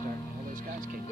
start. All those guys came.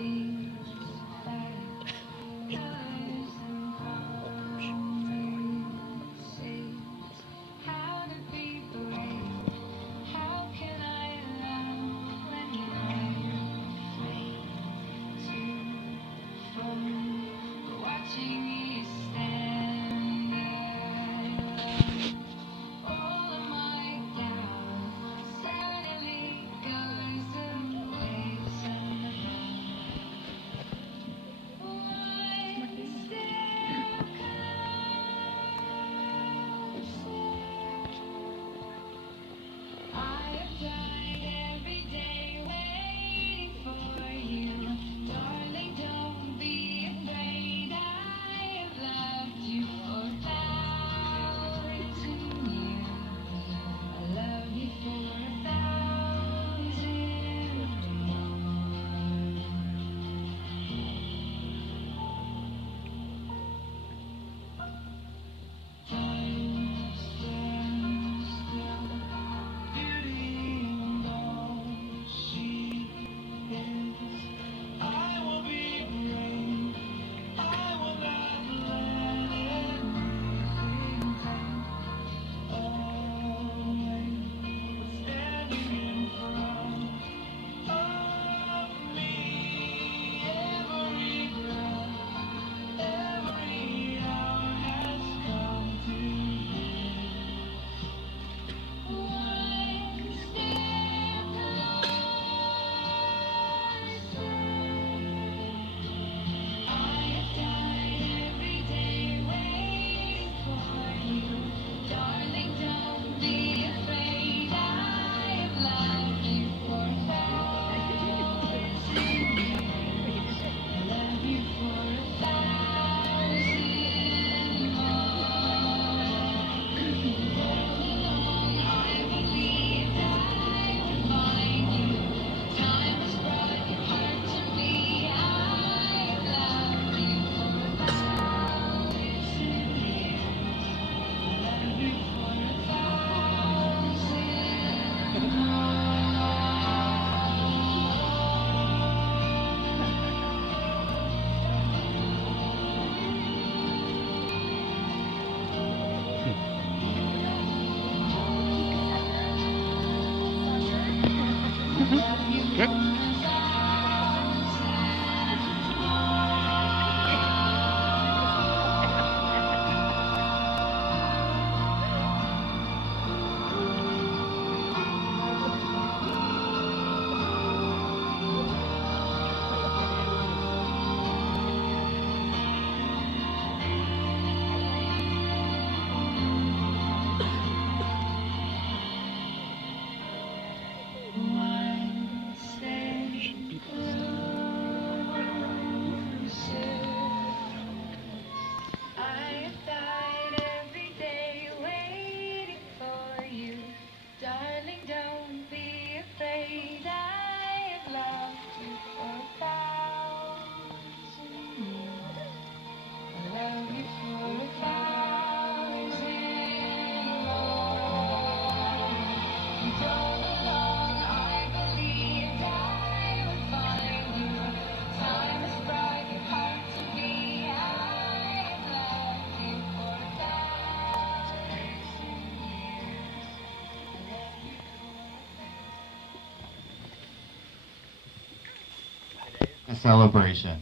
A celebration,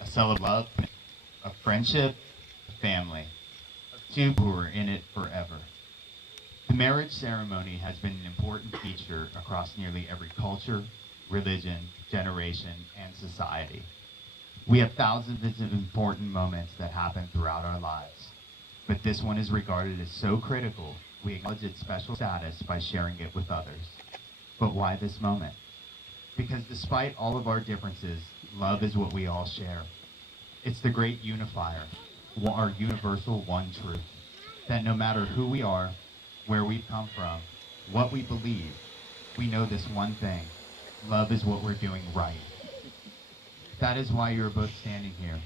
a celebration of love, of friendship, of family, of two who are in it forever. The marriage ceremony has been an important feature across nearly every culture, religion, generation, and society. We have thousands of important moments that happen throughout our lives, but this one is regarded as so critical, we acknowledge its special status by sharing it with others. But why this moment? Because despite all of our differences, love is what we all share. It's the great unifier, our universal one truth, that no matter who we are, where we've come from, what we believe, we know this one thing. Love is what we're doing right. That is why you're both standing here.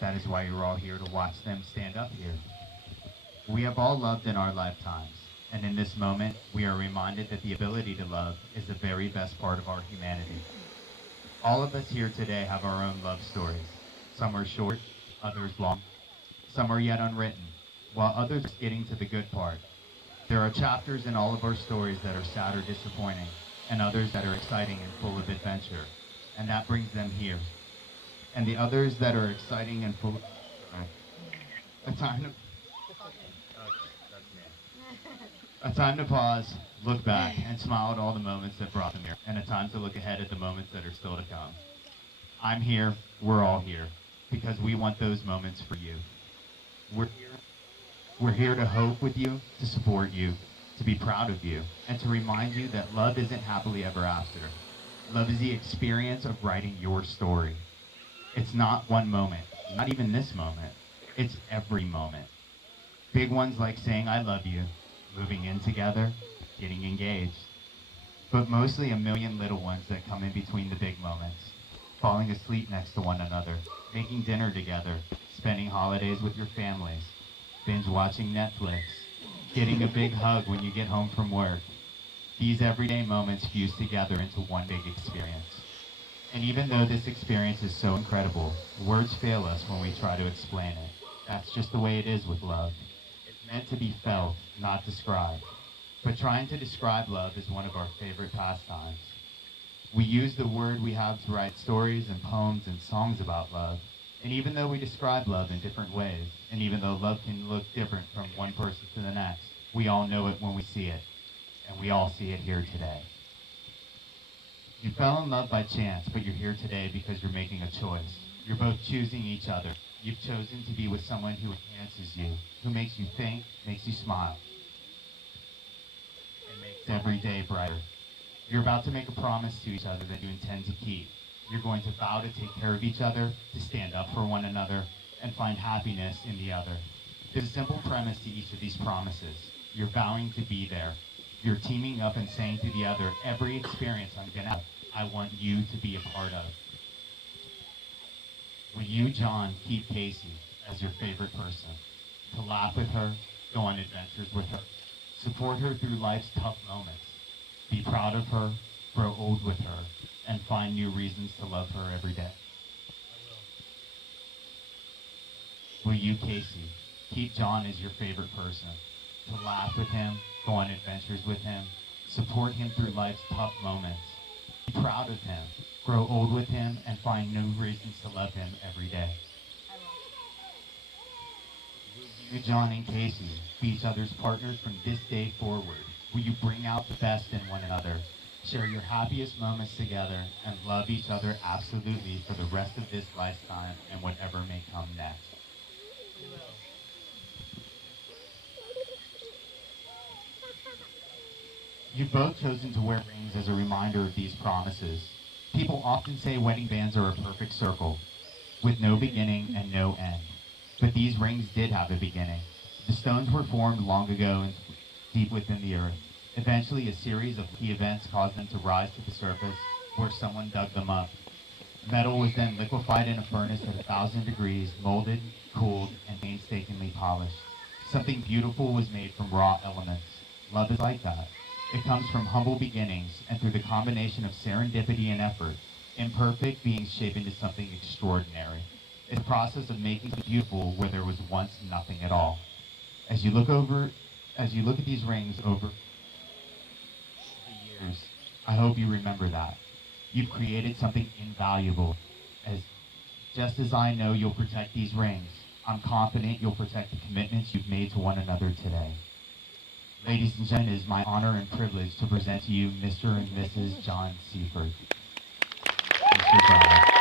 That is why you're all here to watch them stand up here. We have all loved in our lifetimes, and in this moment, we are reminded that the ability to love is the very best part of our humanity. All of us here today have our own love stories. Some are short, others long. Some are yet unwritten, while others are getting to the good part. There are chapters in all of our stories that are sad or disappointing, and others that are exciting and full of adventure, and that brings them here. And the others that are exciting and full of a time to a time to pause, look back, and smile at all the moments that brought them here, and a time to look ahead at the moments that are still to come. I'm here, we're all here, because we want those moments for you. We're here, we're here to hope with you, to support you, to be proud of you, and to remind you that love isn't happily ever after. Love is the experience of writing your story. It's not one moment, not even this moment. It's every moment. Big ones like saying I love you, moving in together, getting engaged. But mostly a million little ones that come in between the big moments. Falling asleep next to one another, making dinner together, spending holidays with your families, binge watching Netflix, getting a big hug when you get home from work. These everyday moments fuse together into one big experience. And even though this experience is so incredible, words fail us when we try to explain it. That's just the way it is with love. It's meant to be felt, not described. But trying to describe love is one of our favorite pastimes. We use the word we have to write stories and poems and songs about love. And even though we describe love in different ways, and even though love can look different from one person to the next, we all know it when we see it. And we all see it here today. You fell in love by chance, but you're here today because you're making a choice. You're both choosing each other. You've chosen to be with someone who enhances you, who makes you think, makes you smile, and makes every day brighter. You're about to make a promise to each other that you intend to keep. You're going to vow to take care of each other, to stand up for one another, and find happiness in the other. There's a simple premise to each of these promises. You're vowing to be there. You're teaming up and saying to the other, every experience I'm going to have, I want you to be a part of. Will you, John, keep Casey as your favorite person? To laugh with her, go on adventures with her, support her through life's tough moments, be proud of her, grow old with her, and find new reasons to love her every day? Will you, Casey, keep John as your favorite person? To laugh with him, go on adventures with him, support him through life's tough moments, be proud of him, grow old with him, and find new reasons to love him every day? Will you, John and Casey, be each other's partners from this day forward? Will you bring out the best in one another, share your happiest moments together, and love each other absolutely for the rest of this lifetime and whatever may come next? You've both chosen to wear rings as a reminder of these promises. People often say wedding bands are a perfect circle, with no beginning and no end. But these rings did have a beginning. The stones were formed long ago and deep within the earth. Eventually, a series of key events caused them to rise to the surface, where someone dug them up. Metal was then liquefied in a furnace at 1,000 degrees, molded, cooled, and painstakingly polished. Something beautiful was made from raw elements. Love is like that. It comes from humble beginnings, and through the combination of serendipity and effort, imperfect beings shape into something extraordinary. It's a process of making something beautiful where there was once nothing at all. As you look over, as you look at these rings over the years, I hope you remember that. You've created something invaluable. As just as I know you'll protect these rings, I'm confident you'll protect the commitments you've made to one another today. Ladies and gentlemen, it is my honor and privilege to present to you Mr. and Mrs. John Seifert. Mr. Brown.